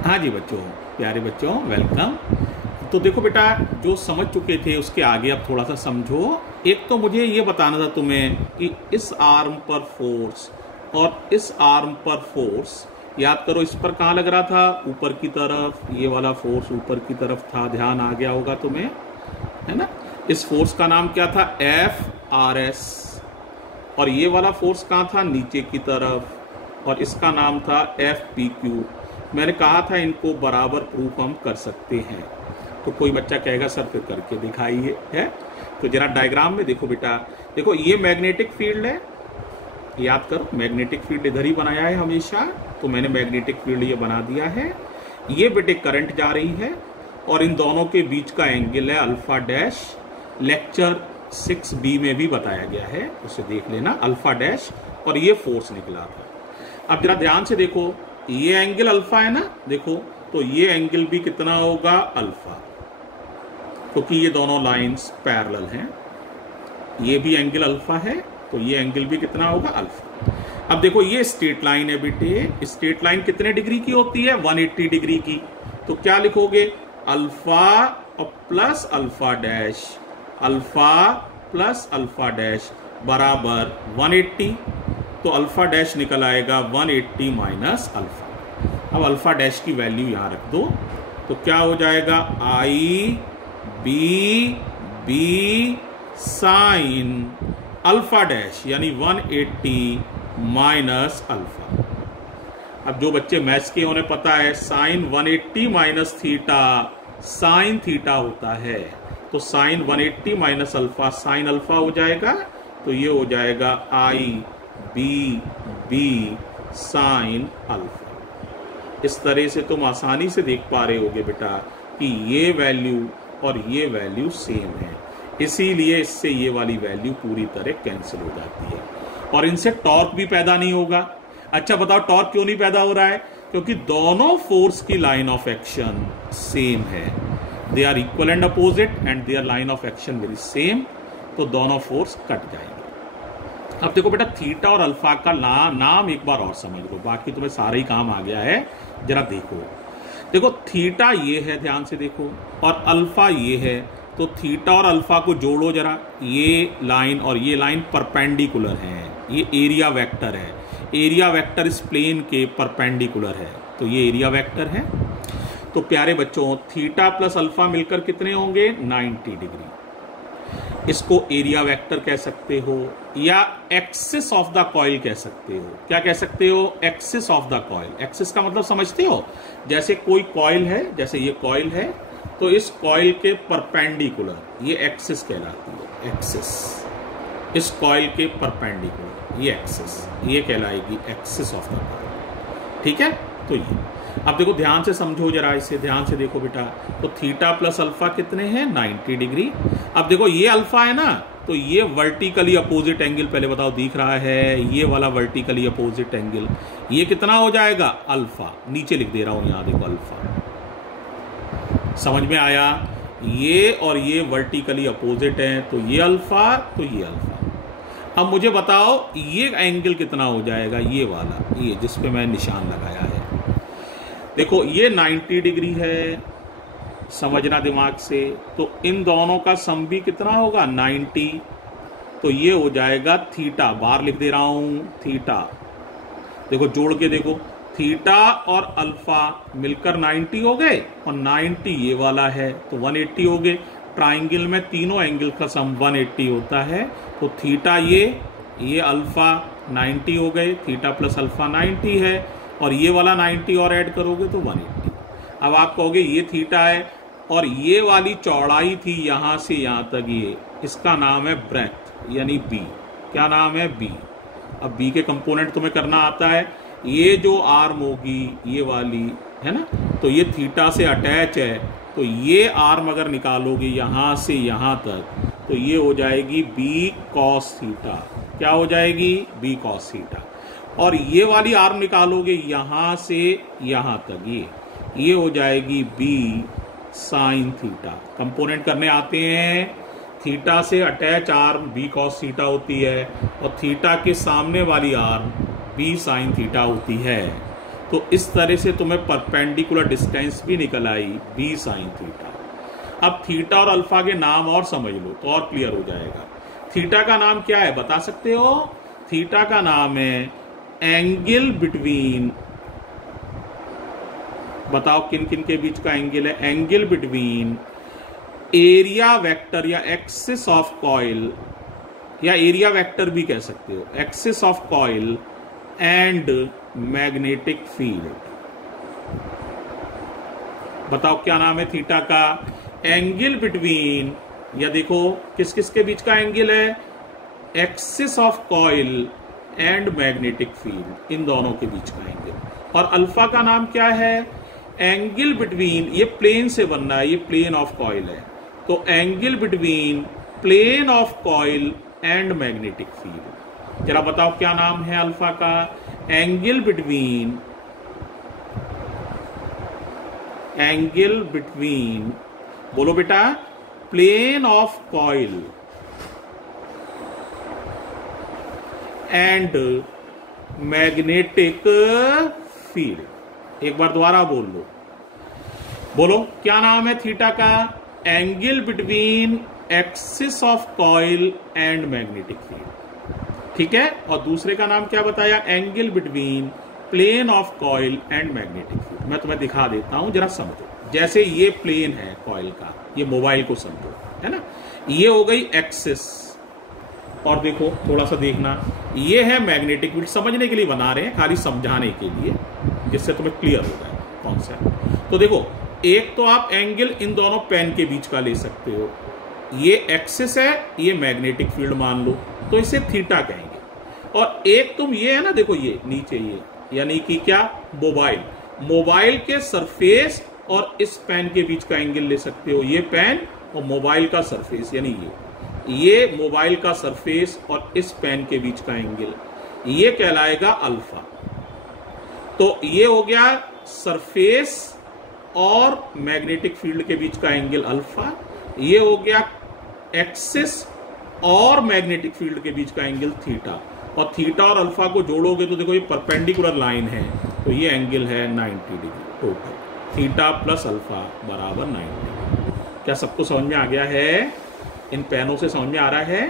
हाँ जी बच्चों, प्यारे बच्चों, वेलकम। तो देखो बेटा, जो समझ चुके थे उसके आगे अब थोड़ा सा समझो। एक तो मुझे ये बताना था तुम्हें कि इस आर्म पर फोर्स और इस आर्म पर फोर्स, याद करो इस पर कहाँ लग रहा था, ऊपर की तरफ। ये वाला फोर्स ऊपर की तरफ था, ध्यान आ गया होगा तुम्हें, है ना। इस फोर्स का नाम क्या था, FRS। और ये वाला फोर्स कहाँ था, नीचे की तरफ, और इसका नाम था FPQ। मैंने कहा था इनको बराबर प्रूफ हम कर सकते हैं। तो कोई बच्चा कहेगा सर फिर करके दिखाइए, है। तो जरा डायग्राम में देखो बेटा, देखो ये मैग्नेटिक फील्ड है, याद करो मैग्नेटिक फील्ड इधर ही बनाया है हमेशा, तो मैंने मैग्नेटिक फील्ड ये बना दिया है। ये बेटे करंट जा रही है और इन दोनों के बीच का एंगल है अल्फा डैश। लेक्चर 6B में भी बताया गया है, उसे देख लेना, अल्फा डैश। और ये फोर्स निकला था। अब जरा ध्यान से देखो, ये एंगल अल्फा है ना, देखो तो ये एंगल भी कितना होगा, अल्फा, क्योंकि ये दोनों लाइंस पैरेलल हैं। ये भी एंगल अल्फा है, तो ये एंगल भी कितना होगा, अल्फा। अब देखो ये स्ट्रेट लाइन है बेटे, स्ट्रेट लाइन कितने डिग्री की होती है, 180 डिग्री की। तो क्या लिखोगे, अल्फा और plus alpha dash, alpha plus alpha dash बराबर 180। तो अल्फा डैश निकल आएगा 180 माइनस अल्फा। अब अल्फा डैश की वैल्यू यहां रख दो, तो क्या हो जाएगा, IB साइन अल्फा डैश यानी 180 माइनस अल्फा। अब जो बच्चे मैथ्स के उन्हें पता है sine 180 minus theta sine theta होता है, तो sine 180 minus alpha sine alpha हो जाएगा। तो ये हो जाएगा IB साइन अल्फा। इस तरह से तुम आसानी से देख पा रहे होगे बेटा कि ये वैल्यू और ये वैल्यू सेम है, इसीलिए इससे ये वाली वैल्यू पूरी तरह कैंसिल हो जाती है और इनसे टॉर्क भी पैदा नहीं होगा। अच्छा बताओ टॉर्क क्यों नहीं पैदा हो रहा है, क्योंकि दोनों फोर्स की लाइन ऑफ एक्शन सेम है, they are equal and opposite and their line of action very same, तो दोनों फोर्स कट जाएंगे। अब देखो बेटा, थीटा और अल्फा का नाम एक बार और समझ लो, बाकी तुम्हें सारा ही काम आ गया है। जरा देखो थीटा ये है, ध्यान से देखो, और अल्फा ये है। तो थीटा और अल्फा को जोड़ो जरा, ये लाइन और ये लाइन परपेंडिकुलर है, ये एरिया वेक्टर है। एरिया वेक्टर इस प्लेन के परपेंडिकुलर है, तो ये एरिया वेक्टर है। तो प्यारे बच्चों, थीटा प्लस अल्फा मिलकर कितने होंगे, 90 डिग्री। इसको एरिया वेक्टर कह सकते हो या एक्सिस ऑफ द कॉइल कह सकते हो। क्या कह सकते हो, axis of the coil. Axis का मतलब समझते हो, जैसे कोई कॉइल है, जैसे ये कॉइल है, तो इस कॉइल के परपेंडिकुलर ये एक्सिस कहलाती है, एक्सिस। इस कॉइल के परपेंडिकुलर ये एक्सिस, ये कहलाएगी एक्सिस ऑफ द कॉइल, ठीक है। तो ये अब देखो ध्यान से समझो जरा, इसे ध्यान से देखो बेटा। तो थीटा प्लस अल्फा कितने हैं, 90 डिग्री। अब देखो ये अल्फा है ना, तो ये वर्टिकली अपोजिट एंगल पहले बताओ दिख रहा है, ये वाला वर्टिकली अपोजिट एंगल, ये कितना हो जाएगा, अल्फा। नीचे लिख दे रहा हूं यहां देखो, अल्फा। समझ में आया, ये और ये वर्टिकली अपोजिट है, तो ये अल्फा, तो ये अल्फा। अब मुझे बताओ ये एंगल कितना हो जाएगा, ये वाला, ये जिस पे मैं निशान लगाया है। देखो ये 90 डिग्री है, समझना दिमाग से। तो इन दोनों का सम भी कितना होगा, 90। तो ये हो जाएगा थीटा, बाहर लिख दे रहा हूं, थीटा। देखो जोड़ के देखो, थीटा और अल्फा मिलकर 90 हो गए, और 90 ये वाला है, तो 180 हो गए। ट्राइंगल में तीनों एंगल का सम 180 होता है। तो थीटा ये अल्फा 90 हो गए, थीटा प्लस अल्फा 90 है, और ये वाला 90 और ऐड करोगे तो 180। अब आप कहोगे ये थीटा है और ये वाली चौड़ाई थी यहां से यहां तक, ये इसका नाम है ब्रेथ यानी बी। क्या नाम है, बी। अब बी के कंपोनेंट तुम्हें करना आता है। ये जो आर्म होगी ये वाली, है ना, तो ये थीटा से अटैच है, तो ये आर्म अगर निकालोगे यहां से यहां तक, तो ये हो जाएगी बी कॉस थीटा। क्या हो जाएगी, बी कॉस थीटा। और ये वाली आर्म निकालोगे यहां से यहां तक, ये हो जाएगी बी साइन थीटा। कंपोनेंट करने आते हैं, थीटा से attach arm B cos theta होती है, और थीटा के सामने वाली आर्म बी साइन थीटा होती है। तो इस तरह से तुम्हें परपेंडिकुलर डिस्टेंस भी निकल आई बी साइन थीटा। अब थीटा और अल्फा के नाम और समझ लो तो और क्लियर हो जाएगा। थीटा का नाम क्या है बता सकते हो? थीटा का नाम है एंगल बिटवीन, बताओ किन किन के बीच का एंगल है? एंगल बिटवीन एरिया वेक्टर या एक्सिस ऑफ कॉइल, या एरिया वेक्टर भी कह सकते हो, axis of coil and magnetic field. बताओ क्या नाम है थीटा का? एंगल बिटवीन, या देखो किस किस के बीच का एंगल है? Axis of coil and magnetic field, इन दोनों के बीच का एंगल। और अल्फा का नाम क्या है? एंगल बिटवीन, ये प्लेन से बन रहा है, ये प्लेन ऑफ कॉइल है, तो angle between plane of coil and magnetic field. जरा बताओ क्या नाम है अल्फा का? एंगल बिटवीन, एंगल बिटवीन, बोलो बेटा, plane of coil and magnetic field. एक बार दोबारा बोल लो, बोलो क्या नाम है थीटा का? Angle between axis of coil and magnetic field, ठीक है। और दूसरे का नाम क्या बताया? Angle between plane of coil and magnetic field. मैं तुम्हें दिखा देता हूं, जरा समझो। जैसे ये प्लेन है कॉइल का, ये मोबाइल को समझो, है ना, ये हो गई एक्सिस, और देखो थोड़ा सा देखना, ये है मैग्नेटिक फील्ड। समझने के लिए बना रहे हैं, खाली समझाने के लिए, जिससे तुम्हें क्लियर हो जाए कॉन्सेप्ट। तो देखो, एक तो आप एंगल इन दोनों पेन के बीच का ले सकते हो, ये एक्सिस है, ये मैग्नेटिक फील्ड मान लो, तो इसे थीटा कहेंगे। और एक तुम ये है ना, देखो ये नीचे, ये यानी कि क्या? मोबाइल, मोबाइल के सरफेस और इस पेन के बीच का एंगल ले सकते हो, ये पेन और मोबाइल का सरफेस, यानी ये मोबाइल का सरफेस और इस पेन के बीच का एंगल, ये कहलाएगा अल्फा। तो ये हो गया सरफेस और मैग्नेटिक फील्ड के बीच का एंगल अल्फा, ये हो गया एक्सिस और मैग्नेटिक फील्ड के बीच का एंगल थीटा। और थीटा और अल्फा को जोड़ोगे तो देखो ये परपेंडिकुलर लाइन है, तो ये एंगल है 90 degree total. Theta plus alpha बराबर 90। क्या सबको समझ में आ गया है? इन पेनों से समझ में आ रहा है?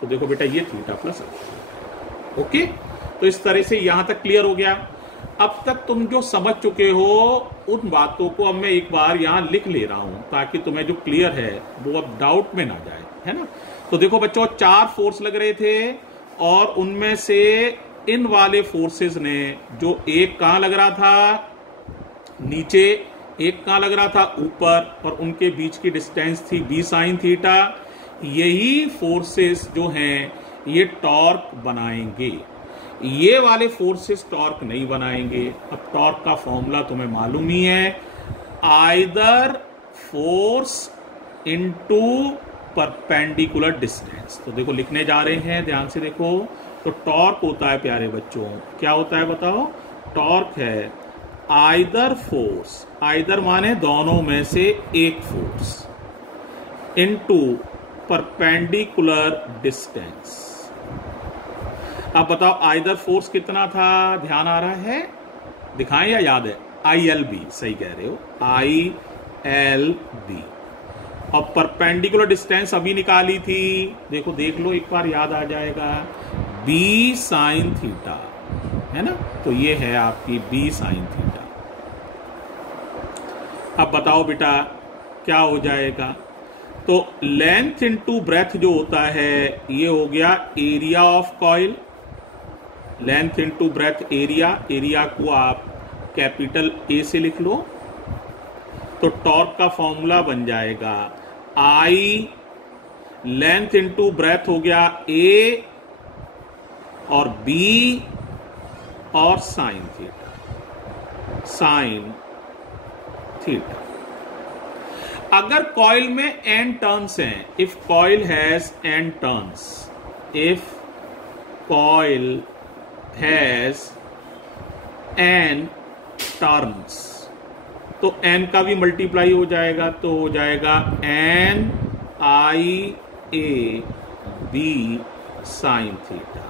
तो देखो बेटा, ये थीटा प्लस अल्फा। ओके, तो इस तरह से यहां तक क्लियर हो गया। अब तक तुम जो समझ चुके हो उन बातों को अब मैं एक बार यहां लिख ले रहा हूं, ताकि तुम्हें जो क्लियर है वो अब डाउट में ना जाए, है ना। तो देखो बच्चों, 4 फोर्स लग रहे थे, और उनमें से इन वाले फोर्सेस ने, जो एक कहां लग रहा था? नीचे, एक कहां लग रहा था? ऊपर, और उनके बीच की डिस्टेंस थी बी साइन थीटा। यही फोर्सेस जो हैं ये टॉर्क बनाएंगे, ये वाले फोर्सेस टॉर्क नहीं बनाएंगे। अब टॉर्क का फॉर्मूला तुम्हें मालूम ही है, either force into perpendicular distance. तो देखो लिखने जा रहे हैं, ध्यान से देखो। तो टॉर्क होता है प्यारे बच्चों, क्या होता है बताओ? टॉर्क है आइदर फोर्स, आइदर माने दोनों में से एक फोर्स, इनटू परपेंडिकुलर डिस्टेंस। अब बताओ आइदर फोर्स कितना था? ध्यान आ रहा है? दिखाएं या याद है? ILB, सही कह रहे हो, ILB। और परपेंडिकुलर डिस्टेंस अभी निकाली थी, देखो देख लो एक बार, याद आ जाएगा, B साइन थीटा, है ना। तो ये है आपकी B साइन थीटा। अब बताओ बेटा क्या हो जाएगा? तो लेंथ इनटू ब्रेथ जो होता है, ये हो गया area of coil. Length into breadth area, area को आप कैपिटल A से लिख लो। तो टॉर्क का फॉर्मूला बन जाएगा I, लेंथ इनटू ब्रेथ हो गया A और B और साइन थीटा, साइन थीटा। अगर कॉइल में n टर्न्स हैं, if coil has n turns, if coil has n turns, तो n का भी मल्टीप्लाई हो जाएगा, तो हो जाएगा n I A B sign theta.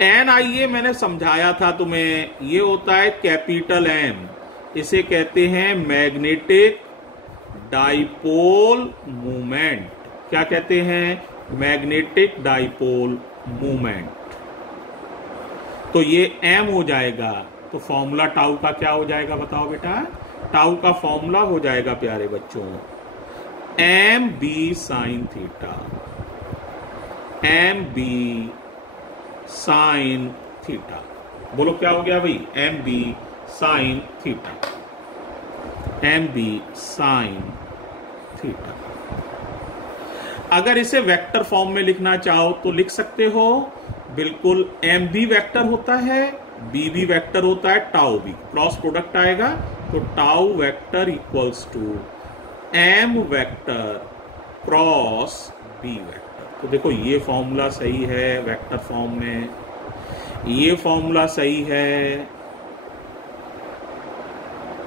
NIA मैंने समझाया था तुम्हें, ये होता है कैपिटल M, इसे कहते हैं मैग्नेटिक डाइपोल मूवमेंट। क्या कहते हैं? Magnetic dipole movement. तो ये M हो जाएगा, तो फॉर्मूला टाउ का क्या हो जाएगा बताओ बेटा? टाउ का फॉर्मूला हो जाएगा प्यारे बच्चों MB sine theta, MB sine theta. बोलो क्या हो गया भाई? MB sine theta, MB sine theta. अगर इसे वेक्टर फॉर्म में लिखना चाहो तो लिख सकते हो, बिल्कुल। MB वेक्टर होता है, BB वेक्टर होता है, टाउ भी क्रॉस प्रोडक्ट आएगा, तो tau vector equals to M vector cross B vector. तो देखो ये फॉर्मूला सही है वेक्टर फॉर्म में, ये फॉर्मूला सही है,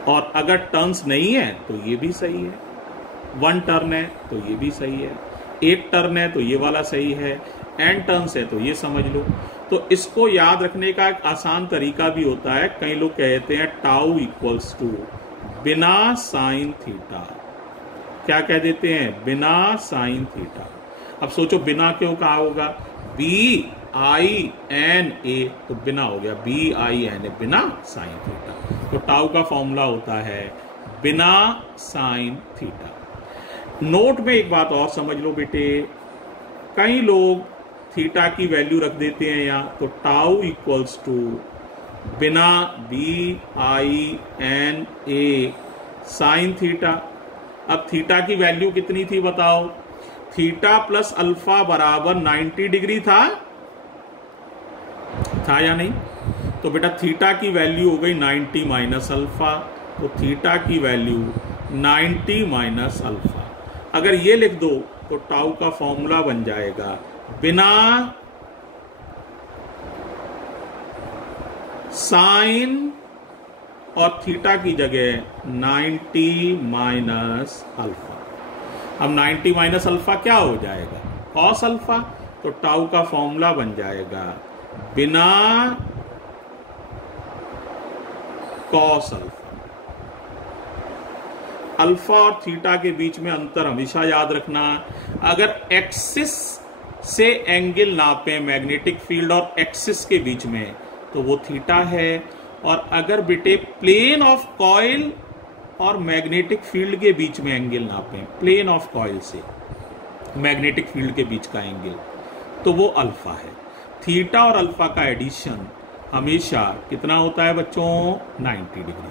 और अगर टर्न्स नहीं है तो ये भी सही है। 1 टर्न है तो ये भी सही है, 1 टर्न है तो ये वाला सही है, n टर्न्स है तो ये समझ लो। तो इसको याद रखने का एक आसान तरीका भी होता है। कई लोग कहते हैं टाउ इक्वल्स टू बिना साइन थीटा। क्या कह देते हैं? बिना साइन थीटा। अब सोचो बिना क्यों कहा होगा? BINA, तो बिना हो गया BINA, बिना साइन थीटा। तो टाउ का फॉर्मूला होता है बिना साइन थीटा। नोट में एक बात और समझ लो बेटे, कई लोग थीटा की वैल्यू रख देते हैं यहाँ, तो टाउ इक्वल्स टू बिना BINA साइन थीटा। अब थीटा की वैल्यू कितनी थी बताओ? थीटा प्लस अल्फा बराबर 90 डिग्री था या नहीं? तो बेटा थीटा की वैल्यू हो गई 90 माइनस अल्फा, तो थीटा की वैल्यू 90 माइनस अल्फा। अगर ये लिख दो तो टाउ का फॉर्मूला बन जाएगा बिना साइन और थीटा की जगह 90 माइनस अल्फा। अब 90 माइनस अल्फा क्या हो जाएगा? Cos alpha. तो टाउ का फॉर्मूला बन जाएगा बिना कॉस अल्फा। अल्फा और थीटा के बीच में अंतर हमेशा याद रखना। अगर एक्सिस से एंगल नापे मैग्नेटिक फील्ड और एक्सिस के बीच में, तो वो थीटा है। और अगर बेटे प्लेन ऑफ कॉइल और मैग्नेटिक फील्ड के बीच में एंगल नापें, प्लेन ऑफ कॉइल से मैग्नेटिक फील्ड के बीच का एंगल, तो वो अल्फा है। थीटा और अल्फा का एडिशन हमेशा कितना होता है बच्चों? 90 डिग्री।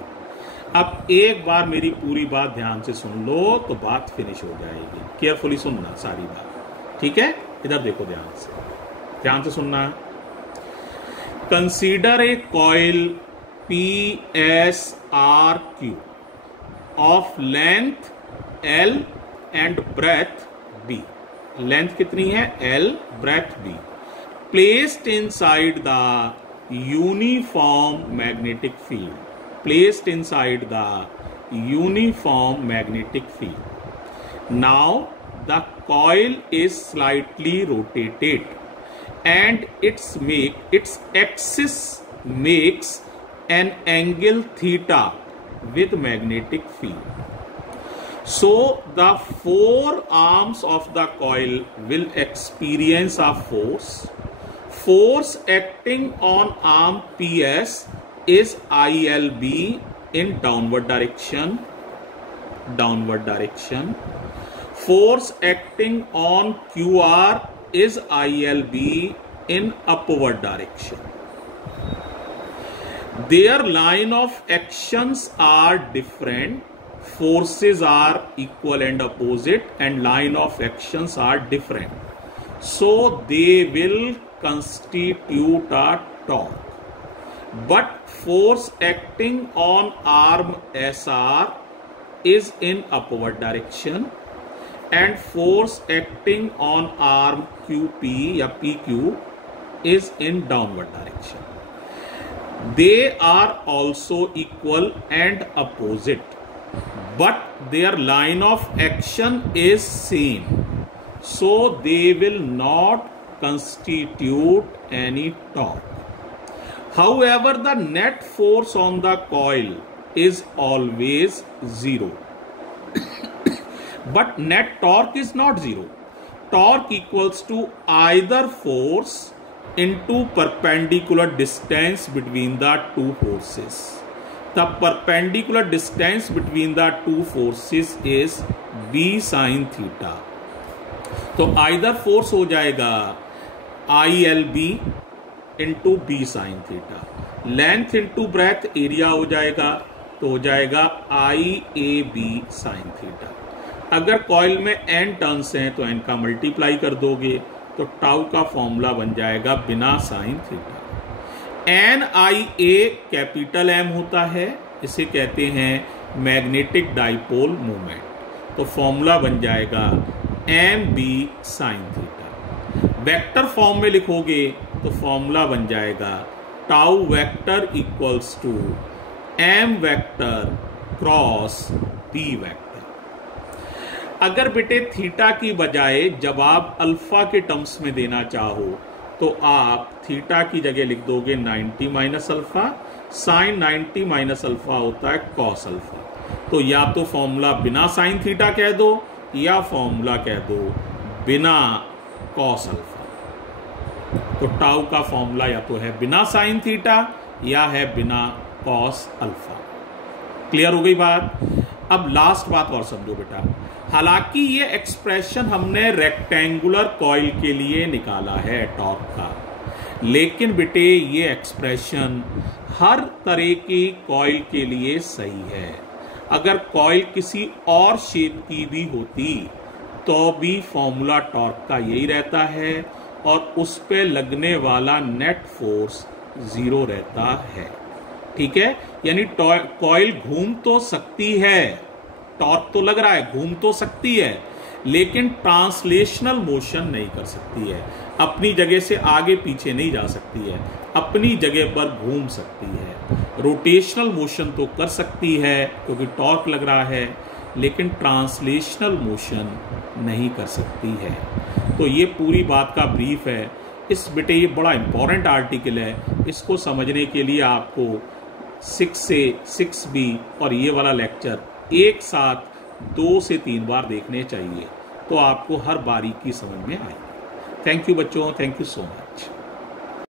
अब एक बार मेरी पूरी बात ध्यान से सुन लो तो बात फिनिश हो जाएगी। केयरफुली सुनना सारी बात, ठीक है? इधर देखो ध्यान से सुनना। Consider a coil PSRQ of length L and breadth B। Length कितनी है? L, breadth B। Placed inside the uniform magnetic field, placed inside the uniform magnetic field. Now the coil is slightly rotated and its axis makes an angle theta with magnetic field. So the 4 arms of the coil will experience a force acting on arm PS is ILB in downward direction. Force acting on QR is ILB in upward direction. Their line of actions are different. Forces are equal and opposite, and line of actions are different. So they will constitute a torque. But force acting on arm SR is in upward direction and force acting on arm QP या PQ is in downward direction. They are also equal and opposite, but their line of action is same, so they will not constitute any torque. However, the net force on the coil is always 0. But net torque is not 0. Torque equals to either force into perpendicular distance between the two forces. The perpendicular distance between the two forces is b sin theta. तो either force हो जाएगा ILB into B sine theta, length into breadth area हो जाएगा, तो हो जाएगा IAB sine theta. अगर coil में n टर्न्स हैं तो n का मल्टीप्लाई कर दोगे तो टाउ का फॉर्मूला बन जाएगा बिना sine theta. NIA capital M होता है, इसे कहते हैं मैग्नेटिक डाइपोल मोमेंट, तो फॉर्मूला बन जाएगा MB sine theta. Vector form में लिखोगे तो फॉर्मूला बन जाएगा tau vector equals to M vector cross B vector. अगर बेटे थीटा की बजाय जब आप अल्फा के टर्म्स में देना चाहो तो आप थीटा की जगह लिख दोगे 90 minus alpha, sine 90 minus alpha होता है कॉस अल्फा। तो या तो फॉर्मूला बिना साइन थीटा कह दो या फॉर्मूला कह दो बिना कॉस अल्फा। तो टाउ का फॉर्मूला या तो है बिना साइन थीटा या है बिना कॉस अल्फा। क्लियर हो गई बात? अब लास्ट बात और समझो बेटा। हालांकि ये एक्सप्रेशन हमने रेक्टेंगुलर कॉइल के लिए निकाला है टॉर्क का, लेकिन बेटे ये एक्सप्रेशन हर तरह की कॉइल के लिए सही है। अगर कॉइल किसी और शेप की भी होती तो भी फॉर्मूला टॉर्क का यही रहता है और उस पे लगने वाला नेट फोर्स 0 रहता है। ठीक है, यानी कॉइल घूम तो सकती है, टॉर्क तो लग रहा है, घूम तो सकती है, लेकिन ट्रांसलेशनल मोशन नहीं कर सकती है, अपनी जगह से आगे पीछे नहीं जा सकती है, अपनी जगह पर घूम सकती है। रोटेशनल मोशन तो कर सकती है क्योंकि टॉर्क लग रहा है, लेकिन ट्रांसलेशनल मोशन नहीं कर सकती है। तो ये पूरी बात का ब्रीफ है। इस बेटे ये बड़ा इंपॉर्टेंट आर्टिकल है, इसको समझने के लिए आपको 6A 6B और ये वाला लेक्चर एक साथ 2 से 3 बार देखने चाहिए, तो आपको हर बारीकी समझ में आएगी। थैंक यू बच्चों, थैंक यू सो मच।